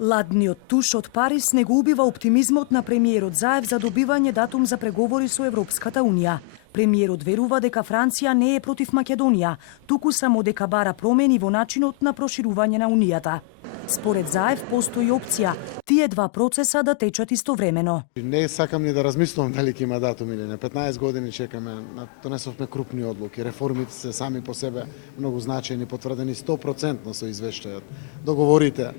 Ладниот туш од Париз не го убива оптимизмот на премиерот Заев за добивање датум за преговори со Европската Унија. Премиерот верува дека Франција не е против Македонија, туку само дека бара промени во начинот на проширување на Унијата. Според Заев постои опција тие два процеса да течат истовремено. Не сакам ни да размислувам дали ќе има датум или не. 15 години чекаме, донесовме крупни одлуки. Реформите се сами по себе многу значајни, потврдени 100% со извештајот. Договорите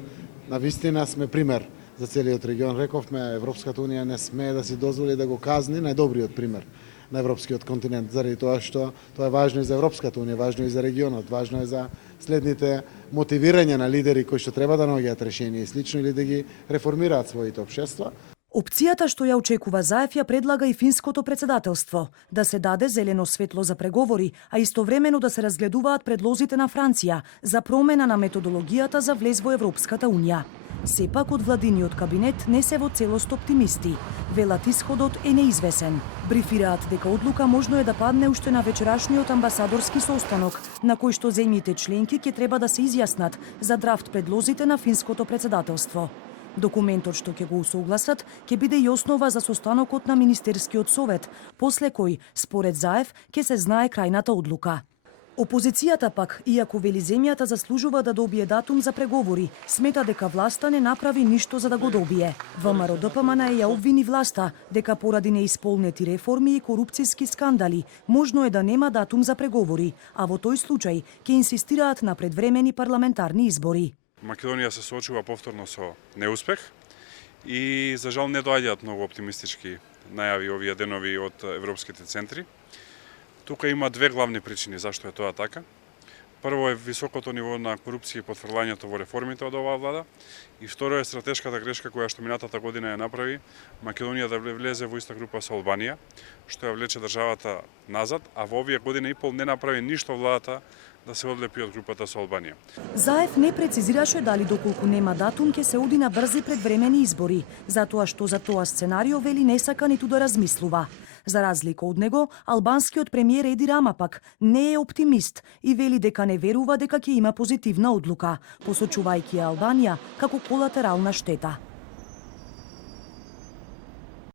на вистина сме пример за целиот регион. Рековме, Европската Унија не смее да си дозволи да го казни најдобриот пример на европскиот континент, заради тоа што тоа е важно и за Европската Унија, важно и за регионот, важно е за следните мотивирање на лидери кои што треба да наоѓаат решение и слично или да ги реформираат своите општества. Опцијата што ја очекува Заев ја предлага и финското председателство, да се даде зелено светло за преговори, а истовремено да се разгледуваат предлозите на Франција за промена на методологијата за влез во Европската Унија. Сепак од владиниот кабинет не се во целост оптимисти. Велат исходот е неизвесен. Брифираат дека одлука можно е да падне уште на вечерашниот амбасадорски состанок, на кој што земјите членки ќе треба да се изјаснат за драфт предлозите на финското председателство. Документот што ќе го усогласат ќе биде и основа за состанокот на Министерскиот совет, после кој, според Заев, ќе се знае крајната одлука. Опозицијата пак, иако вели земјата заслужува да добие датум за преговори, смета дека власта не направи ништо за да го добие. ВМРО ДПМН ја обвини власта дека поради неисполнети реформи и корупцијски скандали можно е да нема датум за преговори, а во тој случај ќе инсистираат на предвремени парламентарни избори. Македонија се соочува повторно со неуспех и за жал не доаѓаат многу оптимистички најави овие денови од европските центри. Тука има две главни причини зашто е тоа така. Прво е високото ниво на корупција и потврлањето во реформите од оваа влада и второ е стратешката грешка која што минатата година ја направи Македонија да влезе во иста група со Албанија, што ја влече државата назад, а во овие година и пол не направи ништо владата да се одлепи од групата со Албанија. Заев не прецизираше дали доколку нема датум ќе се оди на брзи предвремени избори, затоа што за тоа сценарио вели не сака ниту да размислува. За разлика од него, албанскиот премиер Еди Рама пак не е оптимист и вели дека не верува дека ќе има позитивна одлука, посочувајќи Албанија како колатерална штета.